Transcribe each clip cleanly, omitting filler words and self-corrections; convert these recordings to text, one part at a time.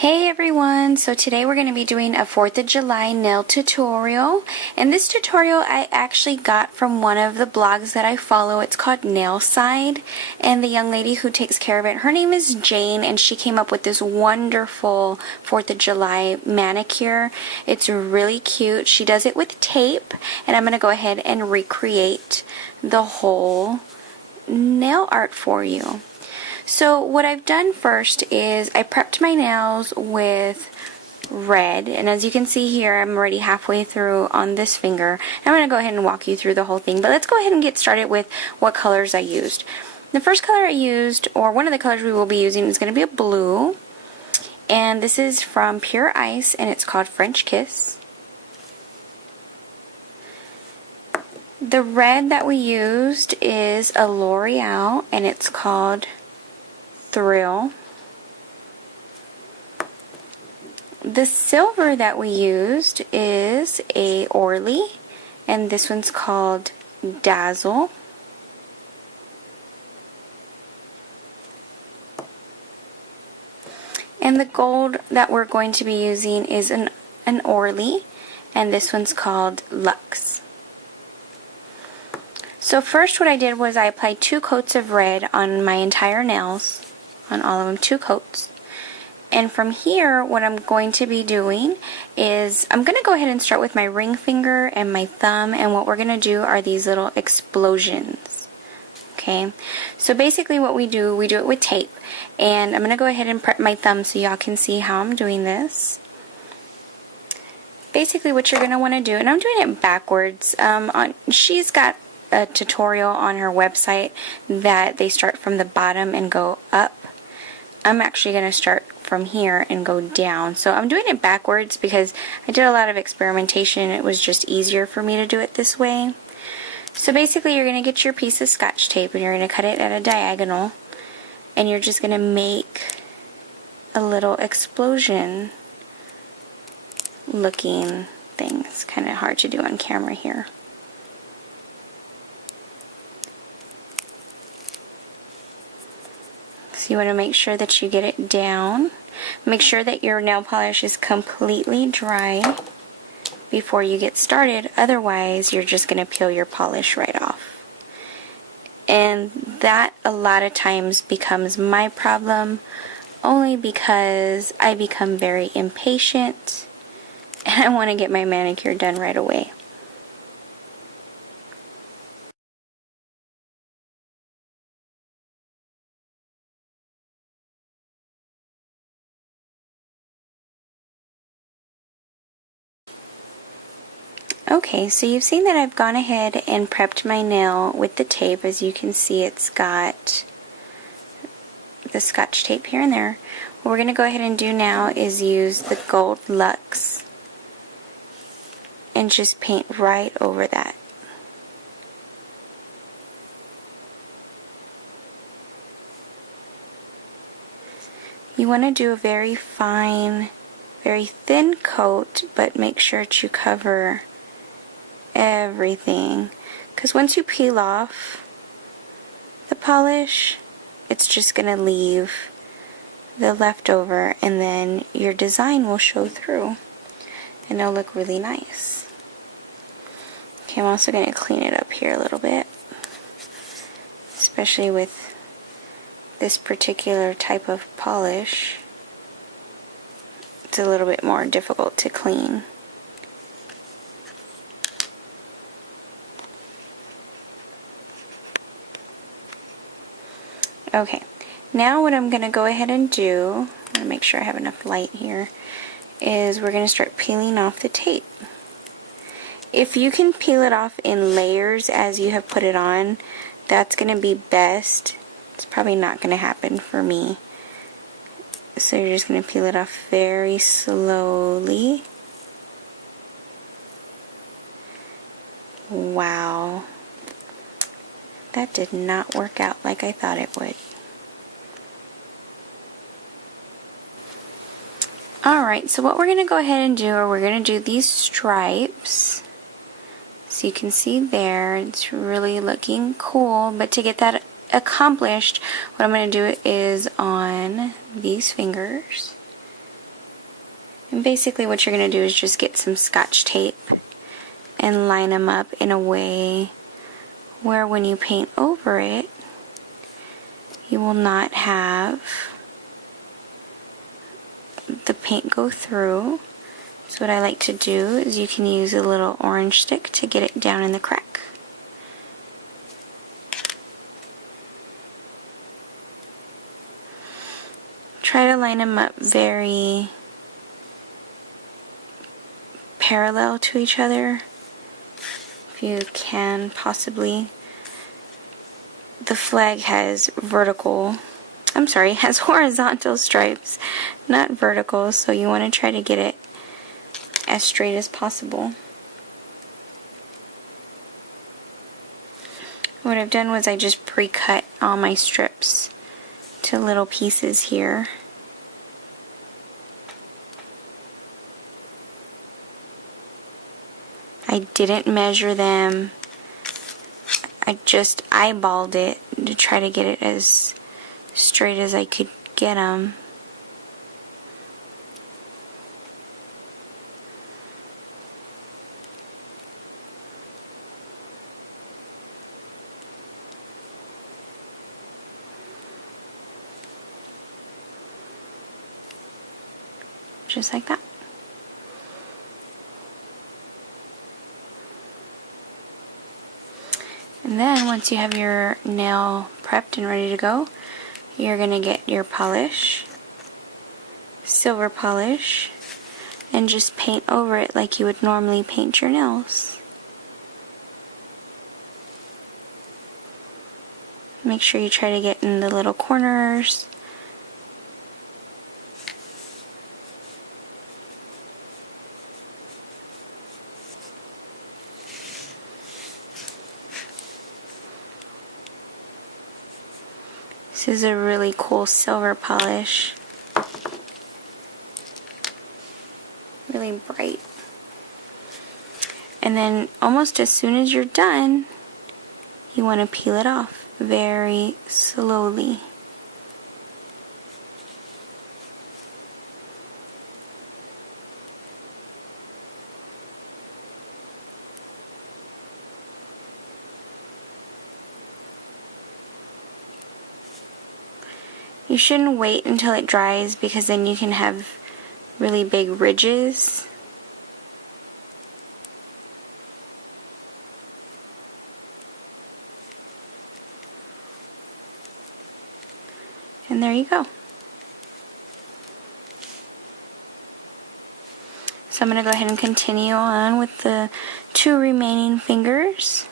Hey everyone, so today we're going to be doing a 4th of July nail tutorial, and this tutorial I actually got from one of the blogs that I follow. It's called Nailside, and the young lady who takes care of it, her name is Jane, and she came up with this wonderful 4th of July manicure. It's really cute. She does it with tape, and I'm going to go ahead and recreate the whole nail art for you. So what I've done first is I prepped my nails with red, and as you can see here, I'm already halfway through on this finger. I'm going to go ahead and walk you through the whole thing, but let's go ahead and get started with what colors I used. The first color I used, or one of the colors we will be using, is going to be a blue, and this is from Pure Ice, and it's called French Kiss. The red that we used is a L'Oreal, and it's called Thrill. The silver that we used is a Orly, and this one's called Dazzle. And the gold that we're going to be using is an Orly, and this one's called Luxe. So first what I did was I applied 2 coats of red on my entire nails, on all of them, 2 coats. And from here, what I'm going to be doing is I'm going to go ahead and start with my ring finger and my thumb, and what we're going to do are these little explosions. Okay, so basically what we do it with tape, and I'm going to go ahead and prep my thumb so y'all can see how I'm doing this. Basically what you're going to want to do, and I'm doing it backwards, she's got a tutorial on her website that they start from the bottom and go up. I'm actually going to start from here and go down. So I'm doing it backwards because I did a lot of experimentation. It was just easier for me to do it this way. So basically you're going to get your piece of Scotch tape and you're going to cut it at a diagonal, and you're just going to make a little explosion looking thing. It's kind of hard to do on camera here. So you want to make sure that you get it down. Make sure that your nail polish is completely dry before you get started, otherwise you're just going to peel your polish right off. And that a lot of times becomes my problem, only because I become very impatient and I want to get my manicure done right away. Okay, so you've seen that I've gone ahead and prepped my nail with the tape. As you can see, it's got the Scotch tape here and there. What we're going to go ahead and do now is use the gold Luxe and just paint right over that. You want to do a very fine, very thin coat, but make sure that you cover everything, because once you peel off the polish, it's just going to leave the leftover, and then your design will show through and it'll look really nice. Okay, I'm also going to clean it up here a little bit, especially with this particular type of polish. It's a little bit more difficult to clean. Okay, now what I'm going to go ahead and do, I'm going to make sure I have enough light here, is we're going to start peeling off the tape. If you can peel it off in layers as you have put it on, that's going to be best. It's probably not going to happen for me. So you're just going to peel it off very slowly. Wow. That did not work out like I thought it would. Alright, so what we're going to go ahead and do, or we're going to do these stripes. So you can see there, it's really looking cool, but to get that accomplished, what I'm going to do is on these fingers, And basically what you're going to do is just get some Scotch tape and line them up in a way where when you paint over it, you will not have the paint go through. So what I like to do is you can use a little orange stick to get it down in the crack. Try to line them up very parallel to each other, if you can possibly. The flag has has horizontal stripes, not vertical, so you want to try to get it as straight as possible. What I've done was I just pre-cut all my strips to little pieces here. I didn't measure them. I just eyeballed it to try to get it as straight as I could get them. Just like that. And then once you have your nail prepped and ready to go, you're going to get your polish, silver polish, and just paint over it like you would normally paint your nails. Make sure you try to get in the little corners. This is a really cool silver polish. Really bright. And then almost as soon as you're done, you want to peel it off very slowly. You shouldn't wait until it dries because then you can have really big ridges. And there you go. So I'm going to go ahead and continue on with the 2 remaining fingers.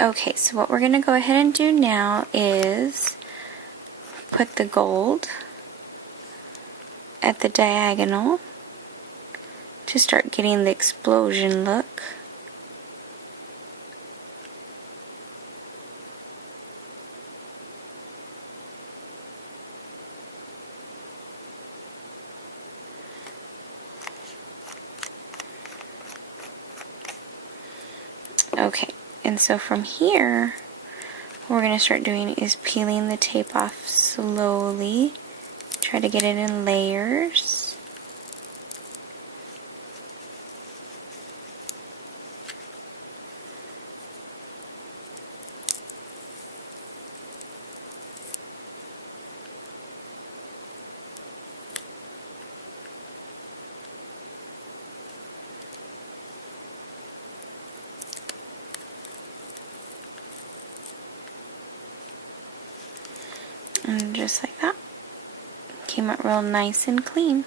Okay, so what we're going to go ahead and do now is put the gold at the diagonal to start getting the explosion look. Okay, and so from here, what we're going to start doing is peeling the tape off slowly. Try to get it in layers. And just like that. Came out real nice and clean.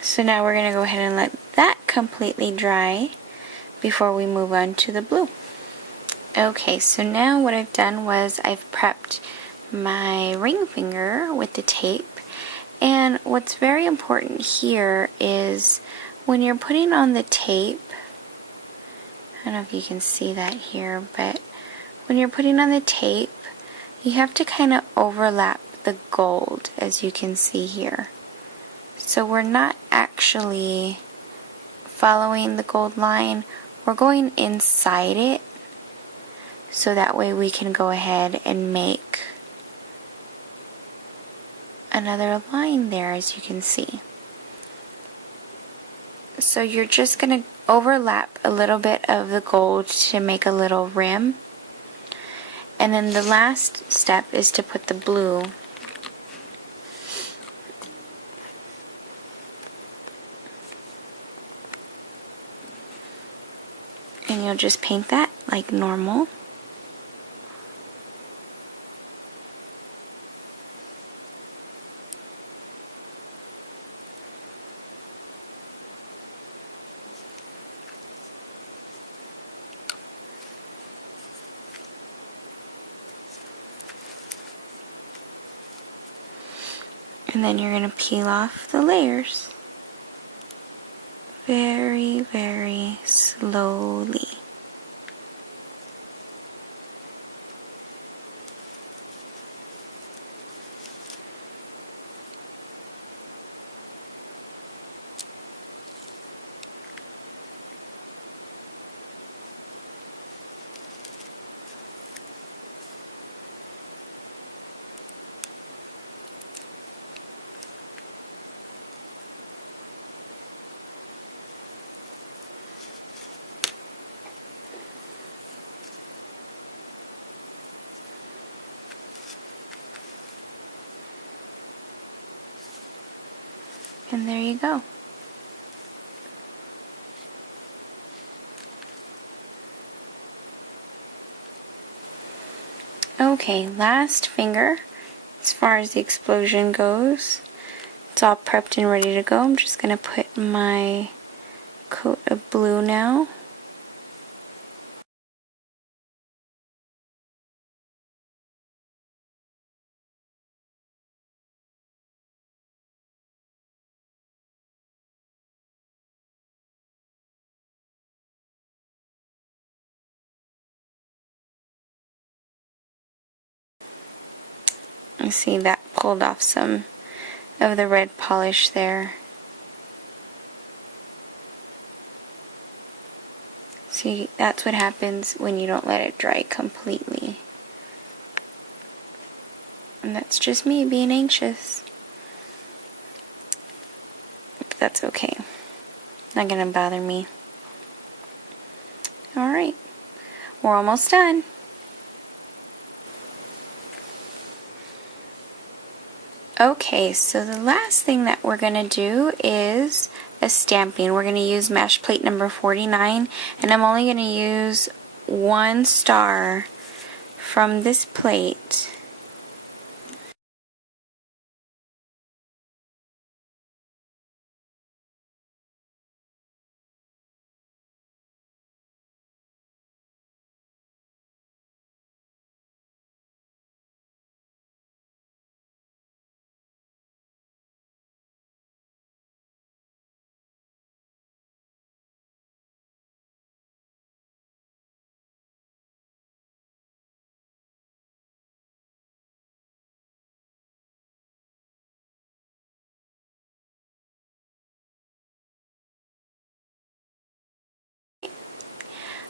So now we're going to go ahead and let that completely dry before we move on to the blue. Okay, so now what I've done was I've prepped my ring finger with the tape, and what's very important here is when you're putting on the tape, I don't know if you can see that here, but when you're putting on the tape, you have to kind of overlap the gold, as you can see here. So we're not actually following the gold line, we're going inside it, so that way we can go ahead and make another line there, as you can see. So you're just going to overlap a little bit of the gold to make a little rim. And then the last step is to put the blue. And you'll just paint that like normal. And then you're going to peel off the layers. Very, very slowly. And there you go. Okay, last finger. As far as the explosion goes, it's all prepped and ready to go. I'm just going to put my coat of blue now. You see that pulled off some of the red polish there. See, that's what happens when you don't let it dry completely. And that's just me being anxious. But that's okay. Not gonna bother me. Alright, we're almost done. Okay, so the last thing that we're going to do is a stamping. We're going to use mesh plate number 49, and I'm only going to use one star from this plate.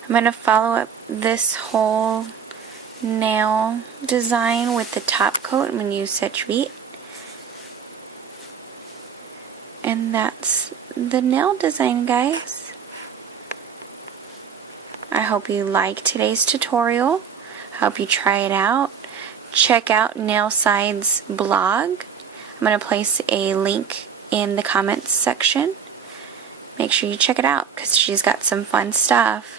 I'm going to follow up this whole nail design with the top coat. I'm going to use Set Vite. And that's the nail design, guys. I hope you like today's tutorial. I hope you try it out. Check out Nailside's blog. I'm going to place a link in the comments section. Make sure you check it out because she's got some fun stuff.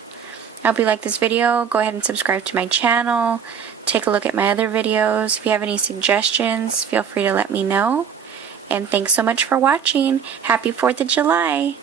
I hope you like this video. Go ahead and subscribe to my channel. Take a look at my other videos. If you have any suggestions, feel free to let me know. And thanks so much for watching. Happy 4th of July!